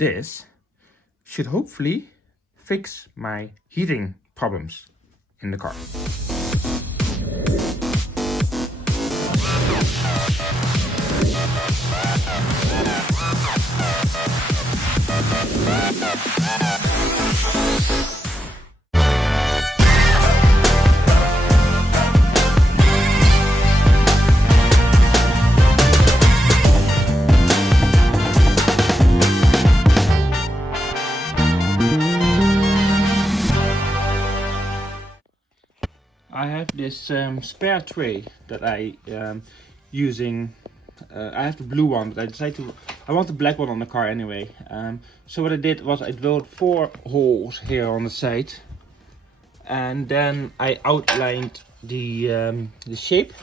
this should hopefully fix my heating problems in the car. I have this spare tray that I using. I have the blue one, but I want the black one on the car anyway. So what I did was I drilled 4 holes here on the side, and then I outlined the shape,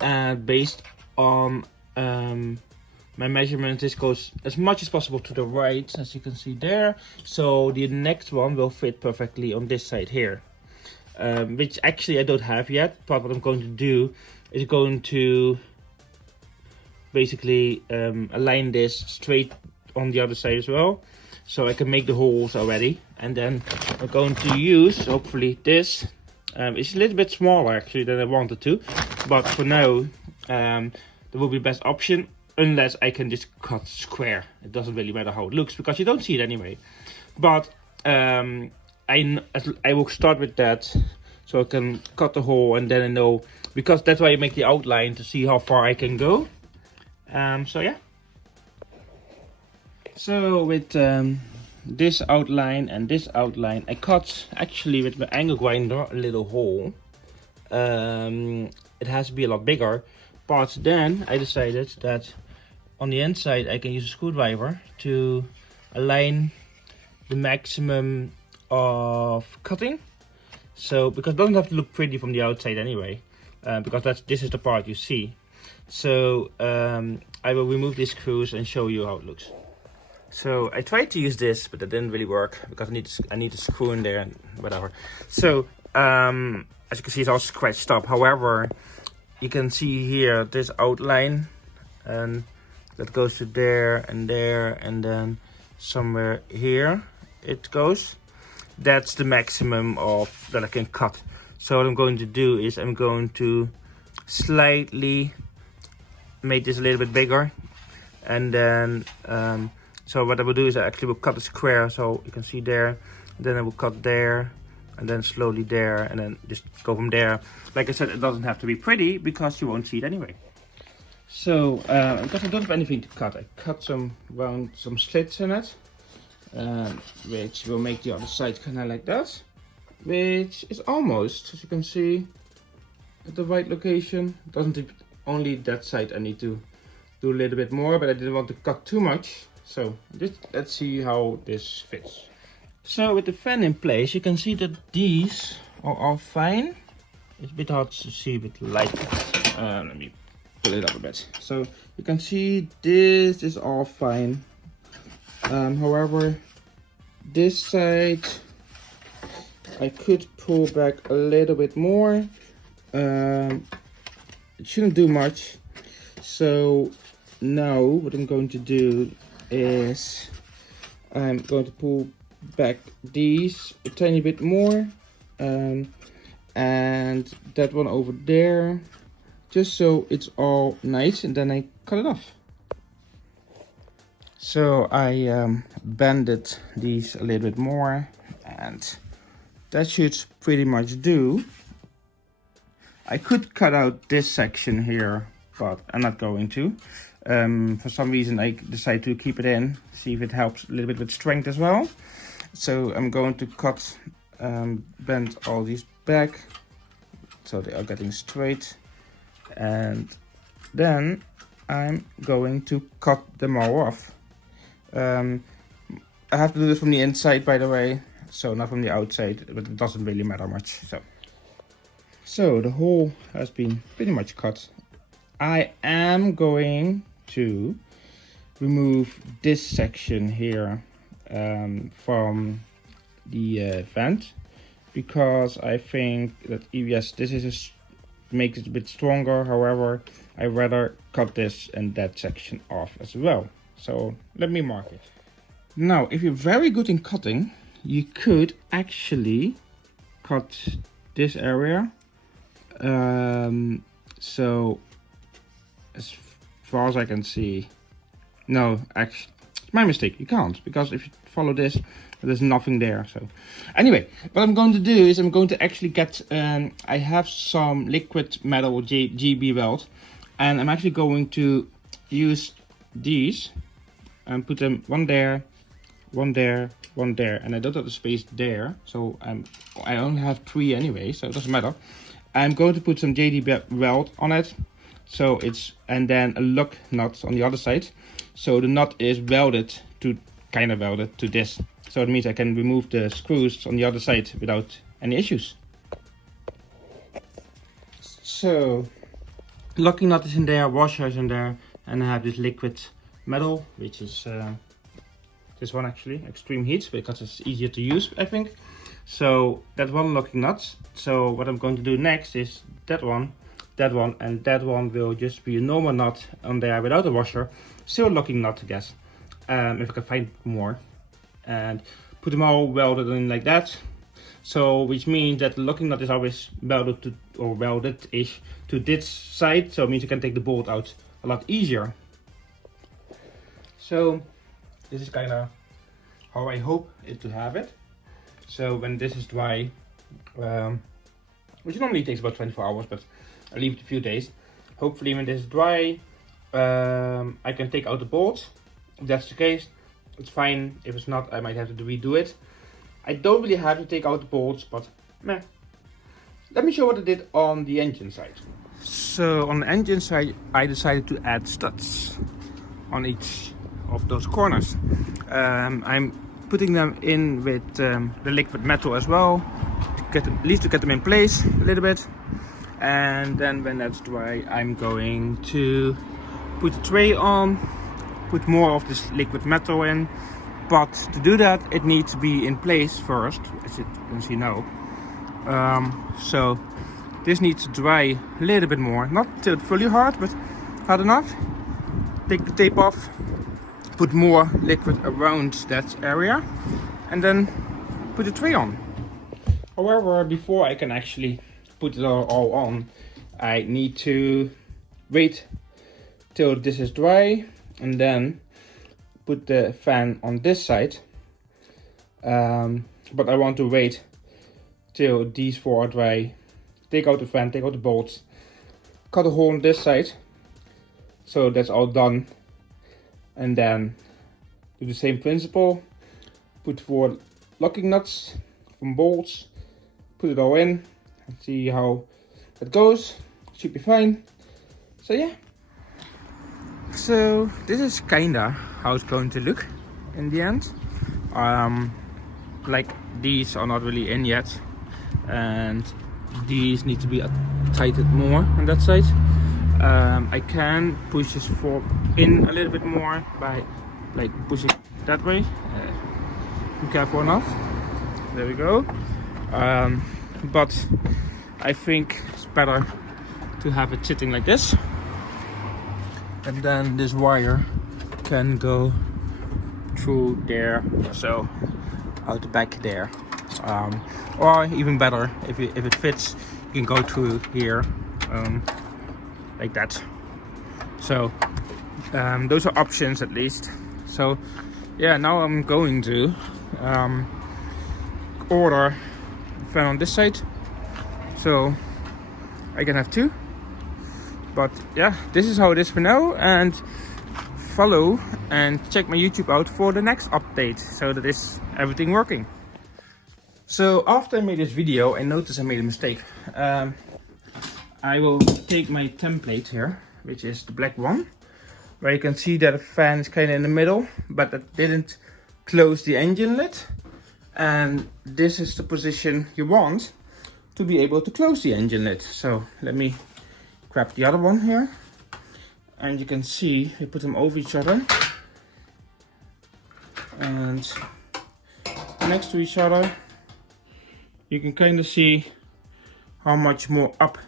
and based on my measurements, this goes as much as possible to the right, as you can see there. So the next one will fit perfectly on this side here. Which actually I don't have yet, but what I'm going to do is going to basically align this straight on the other side as well, so I can make the holes already. And then I'm going to use, hopefully, this. It's a little bit smaller actually than I wanted to, but for now that will be the best option, unless I can just cut square. It doesn't really matter how it looks because you don't see it anyway. But I will start with that, so I can cut the hole, and then I know, because that's why I make the outline, to see how far I can go. So yeah. So with this outline and this outline, I cut actually with my angle grinder a little hole. It has to be a lot bigger, but then I decided that on the inside I can use a screwdriver to align the maximum of cutting. So because it doesn't have to look pretty from the outside anyway, because this is the part you see. So I will remove these screws and show you how it looks. So I tried to use this, but that didn't really work because I need a screw in there and whatever. So as you can see, it's all scratched up. However, you can see here this outline, and that goes to there, and then somewhere here it goes. That's the maximum of that I can cut. So what I'm going to do is I'm going to slightly make this a little bit bigger, and then so what I will do is I actually will cut a square, so you can see there, then I will cut there, and then slowly there, and then just go from there. Like I said, it doesn't have to be pretty because you won't see it anyway. So because I don't have anything to cut, I cut some slits in it, which will make the other side kind of like that, which is almost, as you can see, at the right location. It doesn't, only that side I need to do a little bit more, but I didn't want to cut too much. So let's see how this fits. So with the fan in place, you can see that these are all fine. It's a bit hard to see with light. Let me pull it up a bit. So you can see this is all fine. However, this side I could pull back a little bit more. It shouldn't do much. So now what I'm going to do is I'm going to pull back these a tiny bit more, and that one over there, just so it's all nice, and then I cut it off. So I bended these a little bit more, and that should pretty much do. I could cut out this section here, but I'm not going to. For some reason I decided to keep it in, see if it helps a little bit with strength as well. So I'm going to cut, bend all these back so they are getting straight, and then I'm going to cut them all off. I have to do this from the inside, by the way, so not from the outside, but it doesn't really matter much. So the hole has been pretty much cut. I am going to remove this section here from the vent, because I think that, yes, this is makes it a bit stronger. However, I rather cut this and that section off as well. So let me mark it. Now, if you're very good in cutting, you could actually cut this area. So, as far as I can see, no, actually, my mistake. You can't, because if you follow this, there's nothing there. So, anyway, what I'm going to do is I'm going to actually get. I have some liquid metal GB weld, and I'm actually going to use these and put them one there, one there, one there, and I don't have the space there, so I only have 3 anyway, so it doesn't matter. I'm going to put some JD weld on it, so it's, and then a lock nut on the other side, so the nut is welded to, kind of welded to this, so it means I can remove the screws on the other side without any issues. So locking nut is in there, washer is in there, and I have this liquid metal, which is this one actually, extreme heat, because it's easier to use, I think. So that one locking nut. So what I'm going to do next is that one, and that one will just be a normal nut on there without a washer. Still a locking nut, I guess, if I can find more. And put them all welded in like that. So which means that the locking nut is always welded to, or welded-ish to this side. So it means you can take the bolt out a lot easier. So this is kind of how I hope it to have it. So when this is dry, which normally takes about 24 hours, but I leave it a few days. Hopefully when this is dry, I can take out the bolts. If that's the case, it's fine. If it's not, I might have to redo it. I don't really have to take out the bolts, but meh. Let me show what I did on the engine side. So on the engine side, I decided to add studs on each of those corners. I'm putting them in with the liquid metal as well, to get them, at least to get them in place a little bit. And then when that's dry, I'm going to put the tray on, put more of this liquid metal in. But to do that, it needs to be in place first, as you can see now. So this needs to dry a little bit more, not till fully hard, but hard enough. Take the tape off, put more liquid around that area, and then put the tray on. However, before I can actually put it all on, I need to wait till this is dry, and then put the fan on this side. But I want to wait till these 4 are dry. Take out the fan, take out the bolts, cut a hole on this side, so that's all done. And then do the same principle, put 4 locking nuts from bolts, put it all in and see how it goes. Should be fine. So yeah, so this is kinda how it's going to look in the end. Like these are not really in yet, and these need to be tightened more on that side. I can push this fork in a little bit more by like pushing that way. Be careful enough. There we go. But I think it's better to have it sitting like this, and then this wire can go through there, so out the back there. Or even better, if it fits, you can go through here. Like that. So those are options at least. So yeah, now I'm going to order a fan on this side, so I can have 2. But yeah, this is how it is for now, and follow and check my YouTube out for the next update, so that is everything working. So after I made this video, I noticed I made a mistake. I will take my template here, which is the black one, where you can see that the fan is kind of in the middle, but that didn't close the engine lid. And this is the position you want to be able to close the engine lid. So let me grab the other one here, and you can see we put them over each other and next to each other. You can kind of see how much more up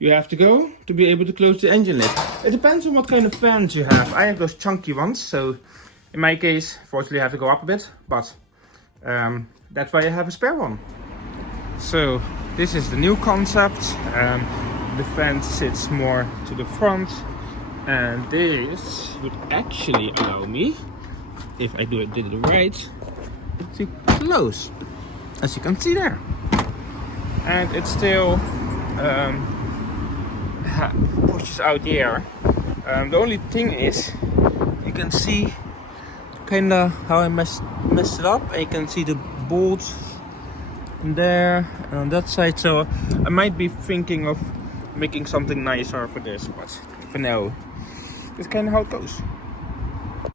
you have to go to be able to close the engine lid. It depends on what kind of fans you have. I have those chunky ones, so In my case, fortunately I have to go up a bit, but that's why I have a spare one. So this is the new concept. The fan sits more to the front, and this would actually allow me, if I did it right, to close, as you can see there. And it still pushes out the air. The only thing is, you can see kinda how I messed it up. And you can see the bolts there and on that side, so I might be thinking of making something nicer for this, but for now, it's kinda how it goes.